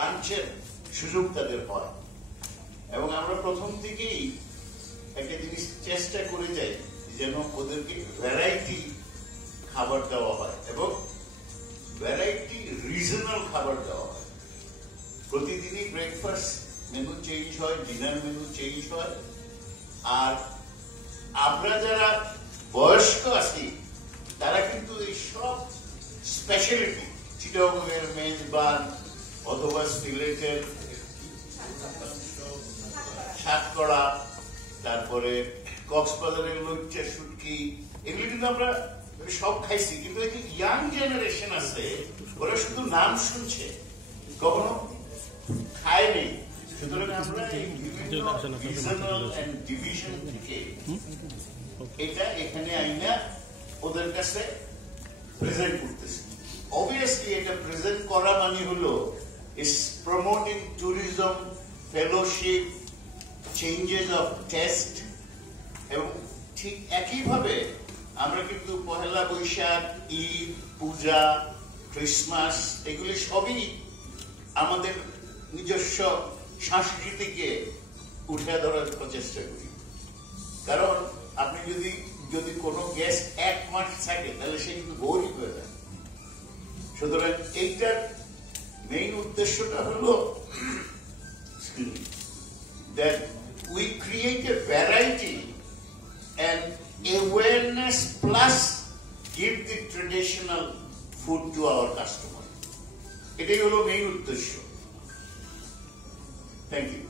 লাঞ্চের সুযোগ তাদের হয়। এবং আমরা প্রথম থেকেই একটা জিনিস চেষ্টা করে যাই যেন ওদেরকে ভ্যারাইটি খাবার দেওয়া হয় এবং ভ্যারাইটি রিজনাল খাবার দেওয়া হয়। প্রতিদিনই ব্রেকফাস্ট মেনু চেঞ্জ হয়, ডিনার মেনু চেঞ্জ হয়। আর আমরা যারা বয়স্ক আছি তারা কিন্তু এই সব স্পেশালিটি চিটাগংয়ের মেজবান অথবা সিলেটের সাতকড়া, তারপরে কক্সবাজারের লইট্টা শুটকি, এগুলো কিন্তু আমরা সব খাইছি। কিন্তু এই যে ইয়াং জেনারেশন আছে ওরা শুধু নাম শুনছে, কখনো খায়নি। সুতরাং আমরা এই বিভিন্ন রিজনাল এন্ড ডিভিশন থেকে এটা এখানে আইনা ওদের কাছে প্রেজেন্ট করতেছি। অবভিয়াসলি এটা প্রেজেন্ট করা মানে হলো is promoting tourism, fellowship, changes of taste. এবং ঠিক একইভাবে আমরা কিন্তু পহেলা বৈশাখ, ঈদ, পূজা, ক্রিসমাস এগুলি সবই আমাদের নিজস্ব সংস্কৃতিকে উঠে ধরার প্রচেষ্টা করি। কারণ আপনি যদি কোনো গেস্ট 1 মাস থাকে তাহলে সে কিন্তু বোরিং হয়ে যায়। সুতরাং এইটার মেইন উদ্দেশ্যটা হলো that we create a variety and awareness plus give the traditional food to our customer. এটাই হলো মেইন উদ্দেশ্য। Thank you.